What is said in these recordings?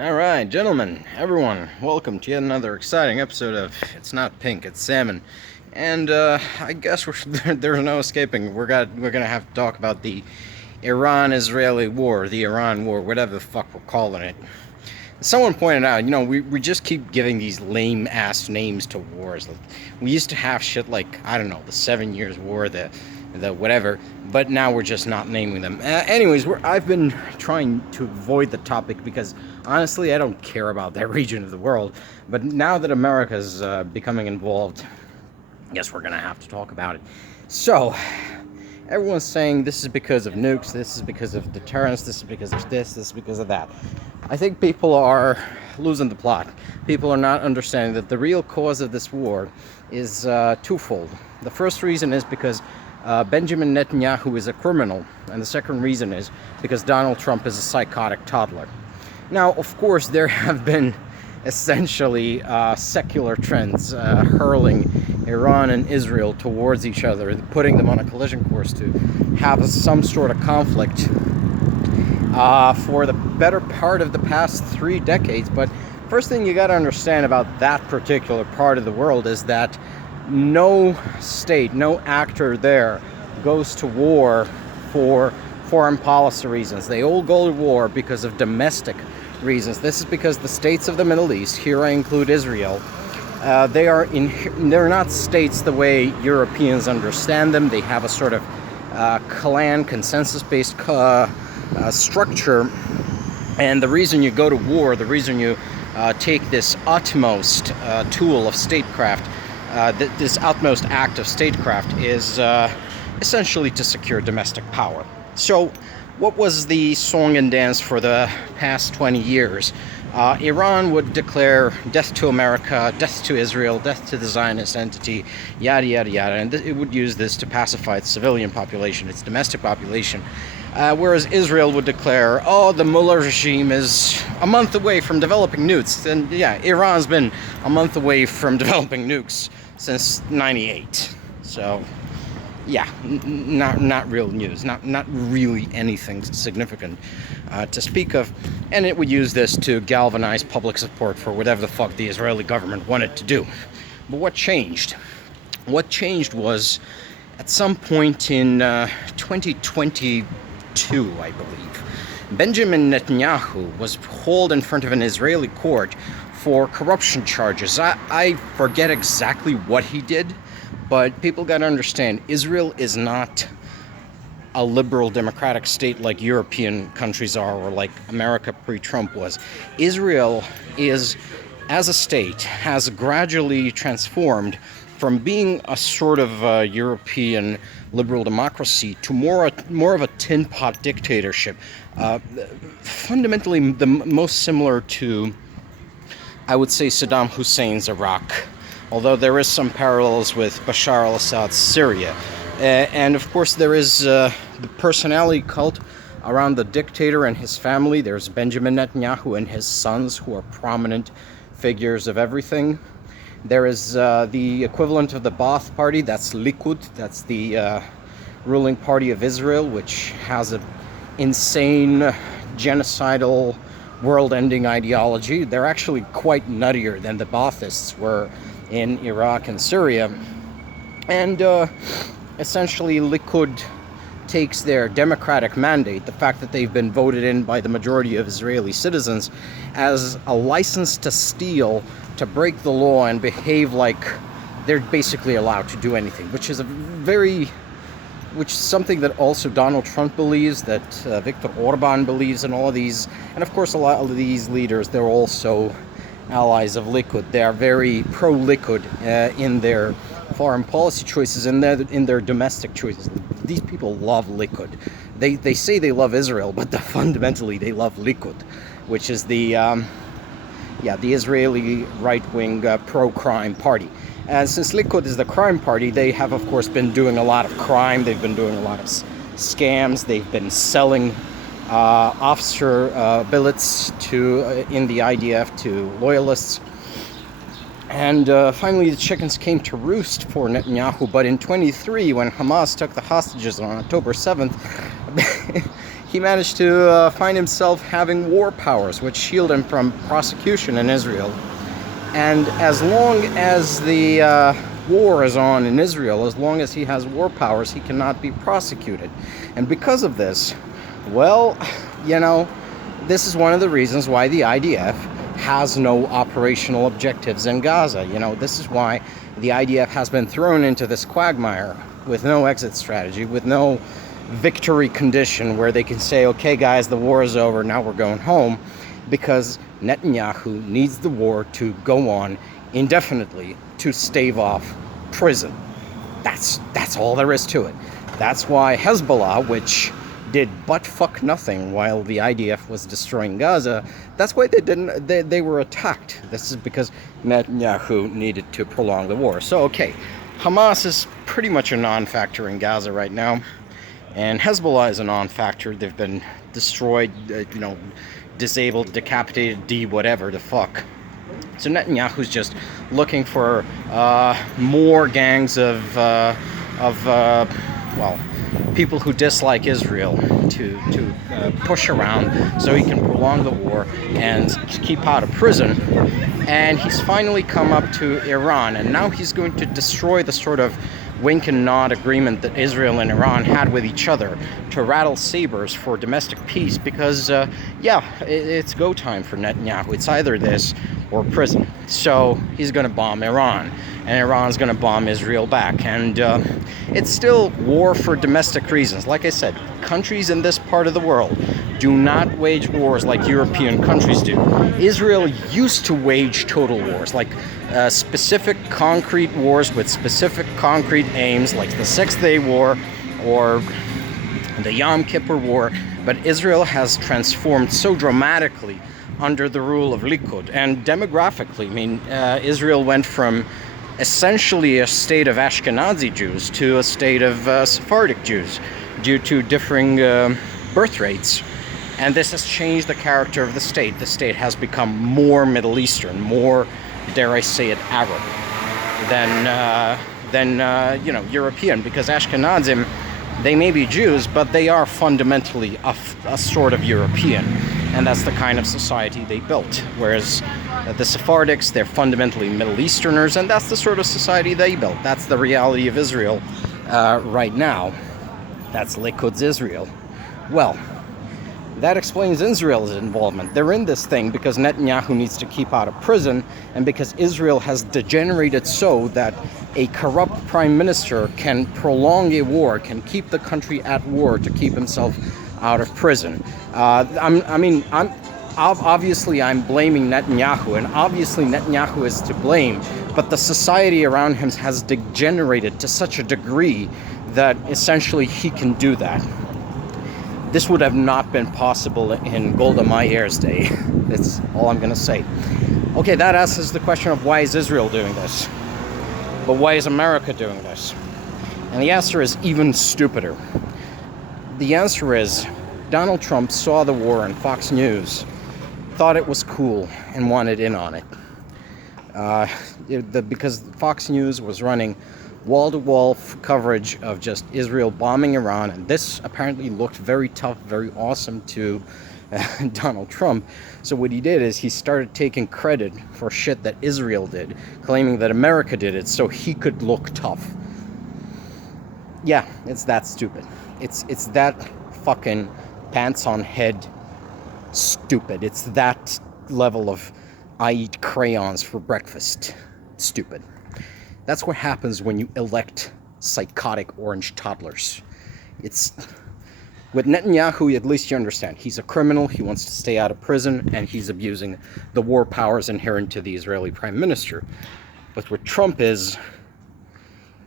Alright, gentlemen, everyone, welcome to yet another exciting episode of It's Not Pink, It's Salmon. And I guess there's no escaping. We're gonna have to talk about the Iran-Israeli war, the Iran war, whatever the fuck we're calling it. Someone pointed out, we just keep giving these lame-ass names to wars. Like, we used to have shit like, I don't know, the 7 Years' War, the whatever, but now we're just not naming them. Anyways, I've been trying to avoid the topic because, honestly, I don't care about that region of the world. But now that America's becoming involved, I guess we're going to have to talk about it. So, everyone's saying this is because of nukes, this is because of deterrence, this is because of this is because of that. I think people are losing the plot. People are not understanding that the real cause of this war is twofold. The first reason is because Benjamin Netanyahu is a criminal, and the second reason is because Donald Trump is a psychotic toddler. Now, of course, there have been essentially secular trends hurling Iran and Israel towards each other, putting them on a collision course to have some sort of conflict for the better part of the past 3 decades. But first thing you got to understand about that particular part of the world is that no state, no actor there goes to war for foreign policy reasons. They all go to war because of domestic reasons. This is because the states of the Middle East, here I include Israel, they're not states the way Europeans understand them. They have a sort of clan, consensus-based structure. And the reason you go to war, the reason you take this utmost tool of statecraft, this utmost act of statecraft is essentially to secure domestic power. So what was the song and dance for the past 20 years? Iran would declare death to America, death to Israel, death to the Zionist entity, yada, yada, yada. And it would use this to pacify its civilian population, its domestic population. Whereas Israel would declare, the Mullah regime is a month away from developing nukes. And yeah, Iran's been a month away from developing nukes since '98. So yeah, not real news, not really anything significant to speak of. And it would use this to galvanize public support for whatever the fuck the Israeli government wanted to do. But what changed? What changed was at some point in 2022, I believe, Benjamin Netanyahu was hauled in front of an Israeli court for corruption charges. I forget exactly what he did, but people got to understand, Israel is not a liberal democratic state like European countries are, or like America pre-Trump was. Israel is, as a state, has gradually transformed from being a sort of European liberal democracy to more of a tin pot dictatorship. Fundamentally, the most similar to, I would say, Saddam Hussein's Iraq, although there is some parallels with Bashar al-Assad's Syria. And of course there is the personality cult around the dictator and his family. There's Benjamin Netanyahu and his sons, who are prominent figures of everything. There is the equivalent of the Ba'ath Party, that's Likud, that's the ruling party of Israel, which has an insane, genocidal, world-ending ideology. They're actually quite nuttier than the Baathists were in Iraq and Syria. And essentially Likud takes their democratic mandate, the fact that they've been voted in by the majority of Israeli citizens, as a license to steal, to break the law and behave like they're basically allowed to do anything, which is something that also Donald Trump believes, that Viktor Orban believes, and all of these. And of course a lot of these leaders, they're also allies of Likud. They are very pro-Likud in their foreign policy choices and in their domestic choices. These people love Likud. They say they love Israel, but fundamentally they love Likud, which is the Israeli right-wing pro-crime party. And since Likud is the crime party, they have, of course, been doing a lot of crime. They've been doing a lot of scams. They've been selling officer billets in the IDF to loyalists. And finally, the chickens came to roost for Netanyahu. But in 23, when Hamas took the hostages on October 7th, he managed to find himself having war powers, which shield him from prosecution in Israel. And as long as the war is on in Israel, as long as he has war powers, he cannot be prosecuted. And because of this, well, you know, this is one of the reasons why the IDF has no operational objectives in Gaza. You know, this is why the IDF has been thrown into this quagmire with no exit strategy, with no victory condition where they can say, okay guys, the war is over, now we're going home, because Netanyahu needs the war to go on indefinitely to stave off prison. That's all there is to it. That's why Hezbollah, which did but fuck nothing while the IDF was destroying Gaza, that's why they were attacked. This is because Netanyahu needed to prolong the war. So okay, Hamas is pretty much a non-factor in Gaza right now, and Hezbollah is a non-factor. They've been destroyed, disabled, decapitated, whatever the fuck. So Netanyahu's just looking for more gangs of people who dislike Israel to push around so he can prolong the war and keep out of prison. And he's finally come up to Iran, and now he's going to destroy the sort of wink and nod agreement that Israel and Iran had with each other to rattle sabers for domestic peace, because it's go time for Netanyahu. It's either this or prison. So he's going to bomb Iran, and Iran's going to bomb Israel back, and it's still war for domestic reasons. Like I said, countries in this part of the world do not wage wars like European countries do. Israel used to wage total wars, like specific concrete wars with specific concrete aims, like the Six-Day War or the Yom Kippur War, but Israel has transformed so dramatically under the rule of Likud. And demographically, I mean, Israel went from essentially a state of Ashkenazi Jews to a state of Sephardic Jews due to differing birth rates. And this has changed the character of the state. The state has become more Middle Eastern, more, dare I say it, Arab than European, because Ashkenazim, they may be Jews, but they are fundamentally a sort of European, and that's the kind of society they built. Whereas the Sephardics, they're fundamentally Middle Easterners, and that's the sort of society they built. That's the reality of Israel right now. That's Likud's Israel. Well, that explains Israel's involvement. They're in this thing because Netanyahu needs to keep out of prison, and because Israel has degenerated so that a corrupt prime minister can prolong a war, can keep the country at war to keep himself out of prison. Obviously I'm blaming Netanyahu, and obviously Netanyahu is to blame, but the society around him has degenerated to such a degree that essentially he can do that. This would have not been possible in Golda Meir's day. That's all I'm going to say. Okay, that asks the question of why is Israel doing this? But why is America doing this? And the answer is even stupider. The answer is Donald Trump saw the war on Fox News, thought it was cool, and wanted in on it. Because Fox News was running wall-to-wall coverage of just Israel bombing Iran, and this apparently looked very tough, very awesome to Donald Trump. So what he did is he started taking credit for shit that Israel did, claiming that America did it so he could look tough. Yeah, it's that stupid. It's that fucking pants on head stupid. It's that level of I eat crayons for breakfast stupid. That's what happens when you elect psychotic orange toddlers. It's with Netanyahu, at least you understand. He's a criminal, he wants to stay out of prison, and he's abusing the war powers inherent to the Israeli prime minister. But what Trump is,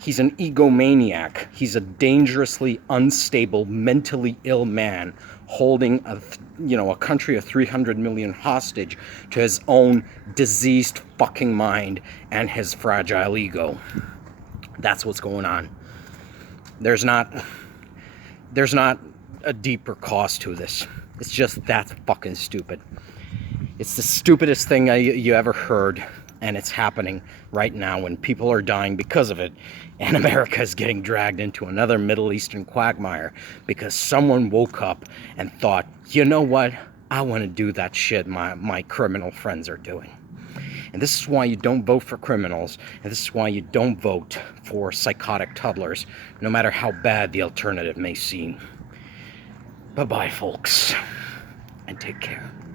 he's an egomaniac. He's a dangerously unstable, mentally ill man holding a country of 300 million hostage to his own diseased fucking mind and his fragile ego. That's what's going on. There's not a deeper cause to this. It's just that fucking stupid. It's the stupidest thing you ever heard. And it's happening right now when people are dying because of it, and America is getting dragged into another Middle Eastern quagmire because someone woke up and thought, you know what, I want to do that shit my criminal friends are doing. And this is why you don't vote for criminals, and this is why you don't vote for psychotic toddlers, no matter how bad the alternative may seem. Bye-bye, folks, and take care.